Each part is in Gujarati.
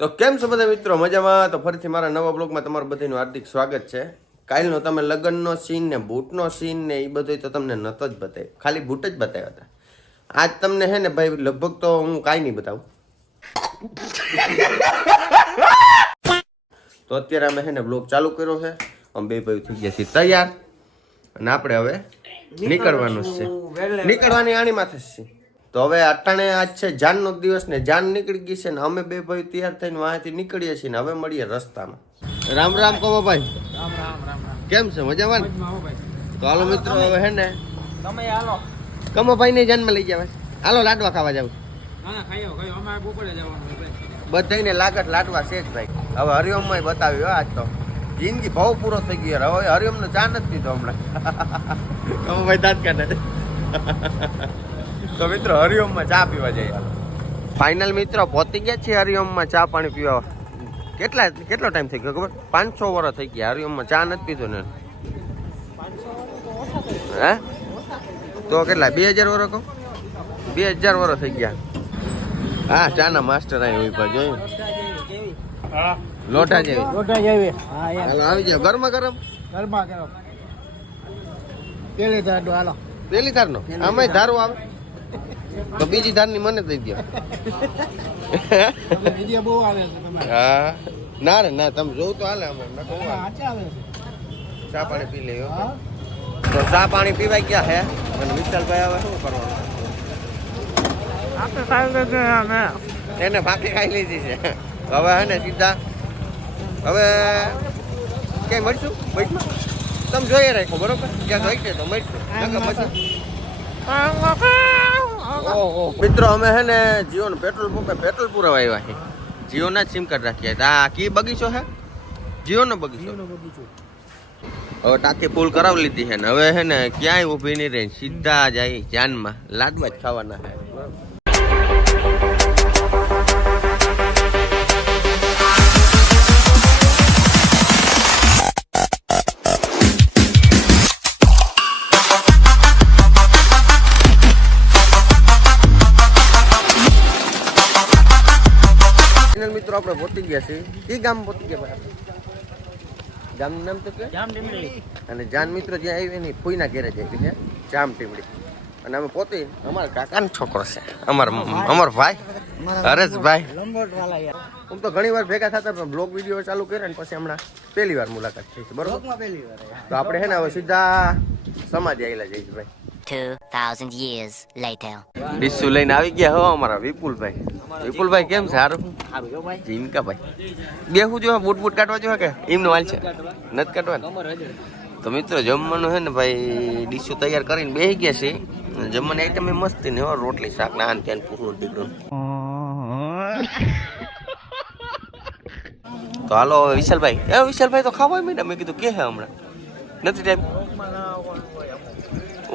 તો કેમ છો બધા મિત્રો મજામાં? તો ફરીથી મારા નવા બ્લોગમાં તમારું બધાનું હાર્દિક સ્વાગત છે. કાલનો તમે લગ્નનો સીન ને બૂટનો સીન ને એ બધું તો તમને નતો જ બતાવ્યો, ખાલી બૂટ જ બતાવ્યા હતા. આજ તમને હે ને ભાઈ લગભગ તો હું કાંઈ નહીં બતાવું. તો અત્યારે અમે હે ને બ્લોગ ચાલુ કર્યો છે. અમે બે ભાઈ થઈ ગયા છીએ તૈયાર અને આપણે હવે નીકળવાનું છે. નીકળવાની આણી માથે છે. તો હવે અટાણે આજ છે જાનનો દિવસ ને જાન નીકળી ગઈ છે ને અમે બે ભાઈ તૈયાર થઈને વાંથી નીકળીએ છીએ ને હવે મળીએ રસ્તામાં. રામ રામ કહો ભાઈ. રામ રામ રામ રામ. કેમ છે મજામાં? તો હાલો મિત્રો હવે હે ને તમે હાલો કમો ભાઈ ને જાનમાં લઈ જવા. હાલો લાડવા ખાવા જાવ. ના ખાઈ આવો અમારે બપોરે જવાનું બધાને લાગત લાડવા છે જ ભાઈ. હવે હરિઓમમાં બતાવ્યો આજ તો જિંદગી ભાવ પૂરો થઈ ગયો. હવે હરિઓમનો ચા નથી પીધો હમણાં. કમો ભાઈ દાંત કાઢે. તો મિત્રો હરિઓમમાં ચા પીવા જઈએ. ફાઇનલ મિત્રો પહોંચી ગયા છીએ હરિઓમમાં ચા પાણી પીવા. કેટલો ટાઈમ થઈ ગયો ખબર? 500 વર્ષ થઈ ગયા હરિઓમમાં ચા નથી પીધો ને. હે તો કેટલા 2000 વર્ષ કહો? 2000 વર્ષ થઈ ગયા. હા ચાના માસ્ટર આવી ઉભા જોયું. લોટા જેવી હાલો આવી જાવ. ગરમા ગરમ પેલી ધાર નો આમાં ધારો આવે તો બીજી ધાર ની મને દઈ દો. હા ના રે ના તમે જોવું તો હાલે. ચા પાણી પી લઈએ. તો ચા પાણી પીવાઈ ગયા હે અને વિશાલભાઈ હવે શું કરવાનું? એને બાકી ખાઈ લીધી છે. હવે હે ને સીધા હવે ક્યાંય મળશું બસમાં તમે જોઈએ રાખો બરોબર. ક્યાંક હોય છે તો મળશું. મિત્રો અમે હે ને જીઓ નું પેટ્રોલ પંપે પેટ્રોલ પુરાવા આવ્યા છે. જીઓ ના જ સિમ કાર્ડ રાખ્યા. આ કી બગીચો છે? જીઓ નો બગીચો. હવે ટાંકી ફૂલ કરાવી લીધી છે ને હવે હે ને ક્યાંય ઊભી નહીં રહી સીધા જાય જાનમાં લાડવા જ ખાવાના છે. મિત્રો આપણે પહોંચી ગયા છીએ. કઈ ગામ પહોંચી ગયા ભાઈ? ગામનું નામ તો કે જામ ટીમડી. અને જાન મિત્રો જ્યાં આવી એની ફૂઈના ઘેરે જઈ છે જામ ટીમડી. અને અમે પોતે અમારા કાકાનો છોકરો છે અમારો ભાઈ હરેશભાઈ. હું તો ઘણી વાર ભેગા થતા પણ બ્લોગ વિડીયો ચાલુ કર્યા ને પછી હમણાં પહેલી વાર મુલાકાત થઈ છે બરોબર. તો આપણે હે ને હવે સીધા સમાધિ આવેલા જઈશું ભાઈ. 2000 years later. ડિસ્સુ લઈને આવી ગયા હો અમારા વિપુલભાઈ. વિપુલભાઈ કેમ છે? સારું જીનકા ભાઈ બેહું જો બૂટ બૂટ કાઢવા જો કે એમનો હાલ છે નથી કાઢવાનું. તો મિત્રો જમવાનું છે ને ભાઈ ડીશો તૈયાર કરીને બેસી ગયા છે. જમવાની આઈટમ એ મસ્તી ને રોટલી શાક ના આન ત્યાં પૂરું દીકરું. તો હાલો વિશાલભાઈ તો ખાવા માંડ્યા. મેં કીધું કે હે હમણાં નથી ટાઈમ.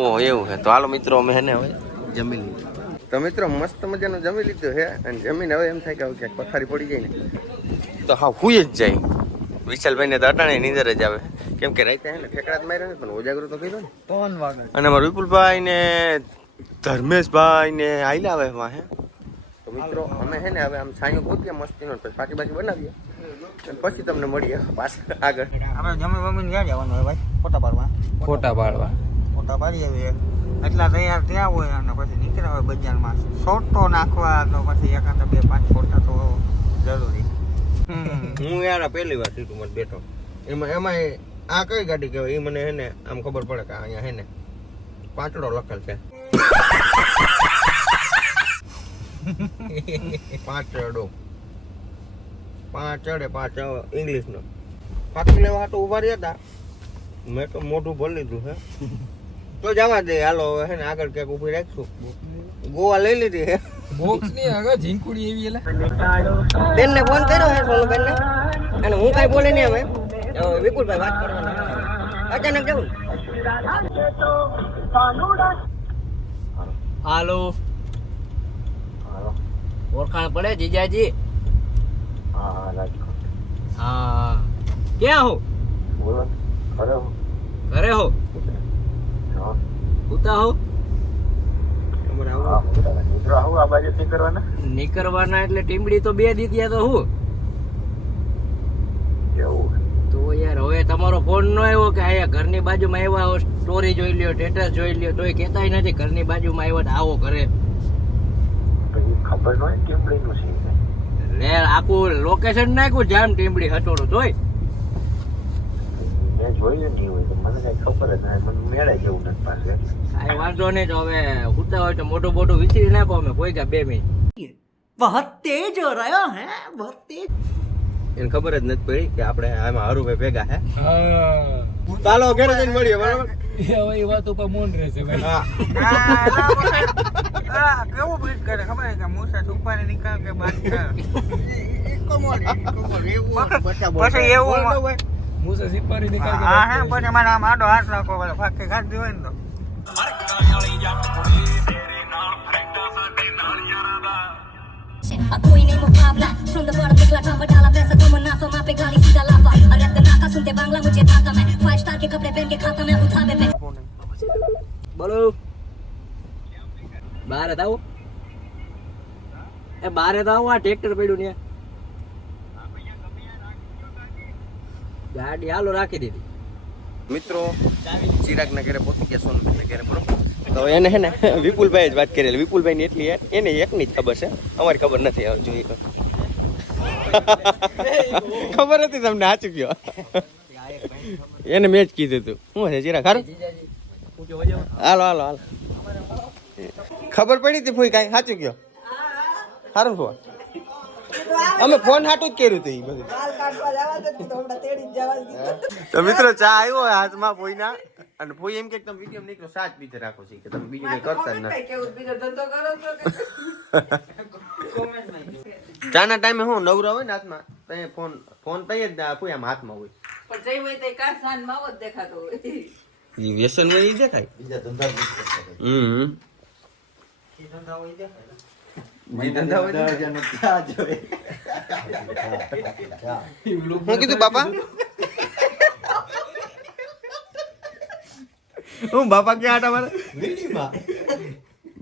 ઓહ એવું છે. તો હાલો મિત્રો અમે હે ને હવે જમી લીધું. તો મિત્રો મસ્ત મજાનું જમી લીધું છે અને જમીન હવે એમ થાય કે ક્યાંક પથારી પડી જાય ને તો હા હુઈ જ જાય. વિશાલભાઈને તો અટાણે નીંદર જ આવે કેમ કે રાતે હે ને ઠેકડા જ માર્યા ને પણ ઉજાગરો તો કર્યો ને 3 વાગે. અને અમારા વિપુલભાઈ ને ધર્મેશભાઈ ને આઈલા આવે વાહે. તો મિત્રો અમે હે ને હવે આમ છાંયો ગોતીએ મસ્તીનો પછી પાકી બાકી બનાવીએ અને પછી તમને મળીએ પાછા આગળ. આપણે જમી વમીને ક્યાં જવાનું હોય ભાઈ? ફોટા પાડવા ફોટા પાડી આવીએ. એટલા તૈયાર ત્યાં હોય અને પછી નીકળ્યા હોય બજારમાં ફોટો નાખવા તો પછી એકાદ 2-5 ફોટા તો જરૂરી. હું યાર પહેલી વાર સીટું મને બેઠો એમાં આ કઈ ગાડી કહેવાય એ મને હે ને આમ ખબર પડે કે અહીંયા હે ને પાંચડો લખેલ છે. પાંચ ઇંગ્લિશ નો પાકી લેવા હાટું ઉભા રહ્યા હતા. મેં તો મોઢું ભરી લીધું છે તો જવા દે. હાલો હે ને આગળ ક્યાંક ઉભી રાખશું. ગોવા લઈ લીધી હે બોક્સ ની આગળ ઝીંકુડી એવી એટલે બેન ને ફોન કર્યો હે સોનુ બેન ને અને હું કઈ બોલે નહીં. હવે વિપુલભાઈ વાત કરવાના અચાનક જવું. હાલો ઓળખાણ પડે જીજાજી? હા ક્યાં હો? ઘરે હો? ઉતા હો? નીકળવાના એટલે ટીમડી તો 2 દી ત્યાં તો હું તમારો ફોન ન આવ્યો કે અહીંયા ઘરની બાજુમાં આવ્યા સ્ટોરી જોઈ લ્યો સ્ટેટસ જોઈ લ્યો તોય કહેતાય નથી ઘરની બાજુમાં આવ્યા તો આવો ઘરે ખબર ન હોય ટીમડીનું છે લે આખું લોકેશન નાખ્યું જામ ટીમડી હટોડું જોઈ મેં જોયું નહીં હોય તો મને કઈ ખબર જ નહીં મને મેળે જેવું નથી પાસે કાંઈ વાંધો નહીં તો હવે ઉતા હોય તો મોટું મોટું વિચારી નાખો અમે કોઈ કા 2 મિનિટ એને ખબર જ નથી પડી કે આપણે આમાં હરુભાઈ ભેગા હે ચાલો ઘરે જઈને મળીએ બરાબર એ વાત ઉપર મોન રહેશે ભાઈ હા કેવું બ્રીજ કરે ખબર છે કે મૂસા છુપાને નિકાલ કે બાત કર પછી એવું મુસે સિપારી નિકાલ હા હે પછી મને આમ આડો હાથ રાખો બોલે ફાકે કાઢી હોય ને તો कोई नहीं मुकाबला from the bottom निकला टॉप डाला पैसा तो मुनाफा वहाँ पे गाली सीधा लाफा अरे इतना का सुनते बांग्ला मुझे खाता मैं 5 स्टार के कपड़े पहन के खाता मैं उठावे पे બોલો બહાર આવો એ બહાર આવો આ ટ્રેક્ટર પડ્યું ને ગાડી હાલો રાખી દીધી મિત્રો ચિરાગ ના ઘરે પહોંચી ગયા સોનમ ના ઘરે બરોબર તો એને હે ને વિપુલભાઈ જ વાત કરેલી વિપુલભાઈ ની એટલી એને એકની જ ખબર છે અમારી ખબર નથી હવે જોઈએ તો ખબર હતી તમને સાચું કયો એને મેં જ કીધું તું શું છે ચિરાગ ખારું હાલો હાલો હાલો ખબર પડી હતી ફૂઈ કાંઈ સાચું કયો સારું ફોન અમે ફોન હાટું જ કર્યું હતું એ બધું તો મિત્રો ચા આવ્યો હાથમાં ફોઈના અને ફોઈ એમ કે તમે વિડીયો નીકળો સાચ બીજે રાખો છો કે તમે બીજું કઈ કરતા જ નથી ચાના ટાઈમે હું નવરા હોય ને હાથમાં તો ફોન તઈ જ ફોઈ આમ હાથમાં હોય ઈ વ્યસન હોય ઈ દેખાય જી ધંધા હોય હું કીધું બાપા હું બાપા ક્યાં આટા મારે વીડીમાં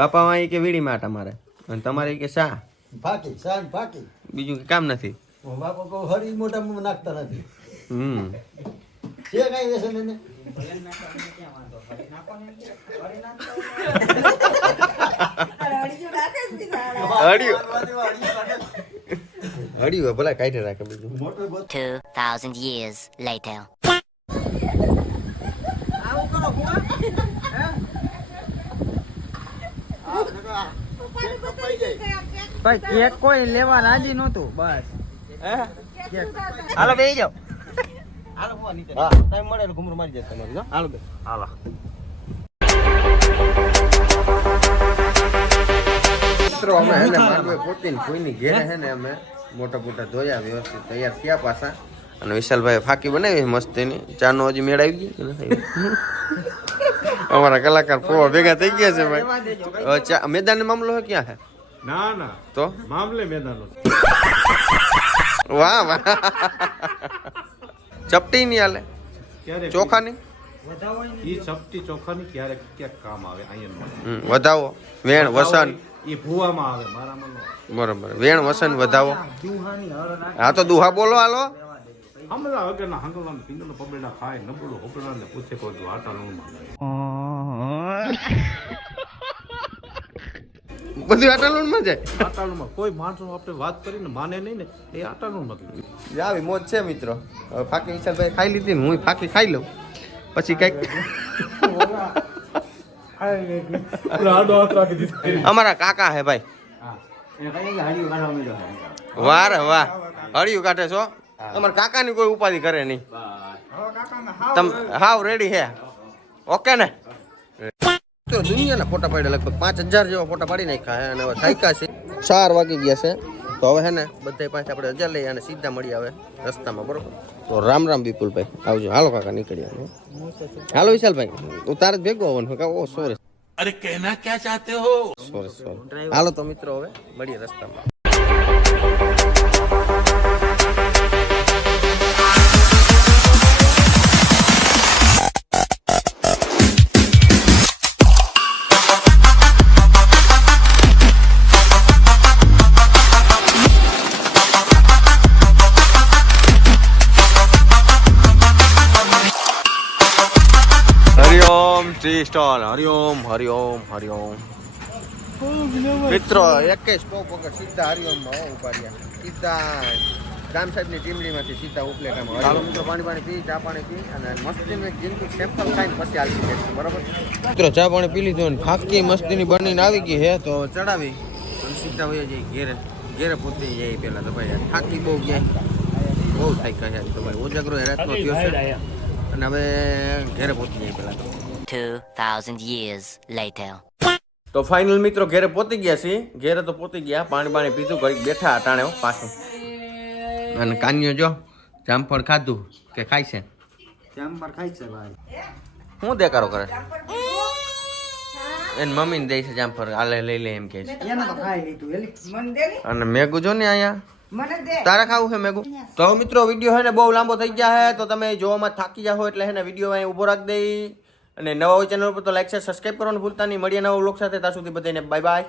બાપા માં કે વીડીમાં આટા મારે અને તમારે કે શા ફાકી સાન ફાકી બીજું કે કામ નથી બાપા કહો હરી મોઢામાં નાખતા નથી છે કઈ વ્યસન એને હળ્યું ભલા કાઢી રાખે બીજું 2,000 years later. ભાઈ કેક કોઈ લેવા રાજી નહોતું બસ હાલો બેહી જાઓ હાલો ફોન નીચે ટાઈમ મળે એટલે ઘુમરું મારી જાય તમારી હાલો બે હાલો મિત્રો અમે હે ને માંડવે પોતીને કોઈની ઘેરે હે ને અમે મોટા મોટા ધોયા વ્યવસ્થિત તૈયાર થયા પાછા અને વિશાલભાઈ ફાકી બનાવી મસ્ત એની ચાનો હજી મેળ આવી ગઈ અમારા કલાકાર પોવા ભેગા થઈ ગયા છે ભાઈ મેદાન મામલો હે ક્યાં હે ના ના તો મામલે મેદાનો વાહ વાહ ચપટી ની હાલે ક્યારે ચોખાની ઈ ચપટી ચોખાની ક્યારેક ક્યાંક કામ આવે આયનમાં વધાવો વેણ વસન ઈ ભૂવામાં આવે મારામાં નો બરોબર વેણ વસન વધાવો હા તો દુહા બોલો હાલો હમણાં વગરના હંગલામ પિંગલો પબેડા ખાય નબળું હોપડા ને પૂછે કોઈ દુ આટા નું બધું આટાલું માં જાય આટાલુમાં કોઈ માણસો આપણે વાત કરીને માને નહીં ને એ આટાલું નથી આવી મોજ છે મિત્રો હવે ફાકી વિશાલભાઈ ખાઈ લીધી ને હું ફાકી ખાઈ લઉં પછી કઈક અમારા કાકા હે ભાઈ વાહ રે વાહ હળિયું કાઢે છો અમારા કાકાની કોઈ ઉપાધિ કરે નહીં તમ હાવ રેડી હે ઓકે ને તો દુનિયાના ફોટા પાડ્યા લગભગ 5000 જેવા ફોટા પાડી નાખ્યા હે અને હવે થાક્યા છે 4 વાગી ગયા છે તો હવે હે ને બધા પાસે આપણે રજા લઈએ અને સીધા મળી આવે રસ્તામાં બરોબર તો રામ રામ વિપુલભાઈ આવજો હાલો કાકા નીકળ્યા હાલો વિશાલભાઈ તું તારે જ ભેગો આવવાનું કા ઓ સોરી અરે કહેના ક્યાં ચાહતે હો સોરી હાલો તો મિત્રો હવે મળીએ રસ્તામાં ટી સ્ટોલ હરિઓમ હરિઓમ હરિઓમ મિત્રો એક સ્ટોપ વગર સીધા હરિઓમમાં ઉભા રહ્યા સીધા જામ સાહેબની ટીમડીમાંથી સીધા ઉપલેટામાં ચાલો મિત્રો પાણી પી ચા પાણી પી અને મસ્તીનું એક જિંદગી સેમ્પલ ખાઈને પછી હાલતી જશે બરાબર મિત્રો ચા પાણી પી લીધું ને ખાકી મસ્તીની બનીને આવી ગઈ હે તો ચડાવી અને સીધા વયા જઈએ ઘેરે ઘેરે પહોંચી જાય પહેલાં તો ભાઈ થાકી બહુ ગયા બહુ થાય કહે તો ભાઈ ઓજાગરો રાતનો થયો છે અને હવે ઘેરે પહોંચી જાય પહેલાં તો 2000 years later. તો ફાઇનલ મિત્રો ઘેરે પહોંચી ગયા છીએ ઘેરે તો પહોંચી ગયા પાણી પીધું ઘડીક બેઠા અટાણે પાછું અને કાન્યો જો જામફળ ખાધું કે ખાય છે જામફળ ખાય છે ભાઈ શું દેખાડો કરે એને મમ્મીને દે છે જામફળ હાલે લઈ લે એમ કે છે એને તો ખાઈ લીધું એલી મન દે ને અને મેગુ જો ને અહીંયા મને દે તારે ખાવું છે મેગુ તો મિત્રો વિડીયો હે ને બહુ લાંબો થઈ ગયા હે તો તમે જોવામાં થાકી જાઓ એટલે હે ને વિડીયો અહીં ઊભો રાખી દઈ અને નવા હોય ચેનલ પર તો લાઈક છે સબસ્ક્રાઈબ કરવાનું ભૂલતા નહીં મળીએ નવા વ્લોગ સાથે ત્યાં સુધી બધાને બાય બાય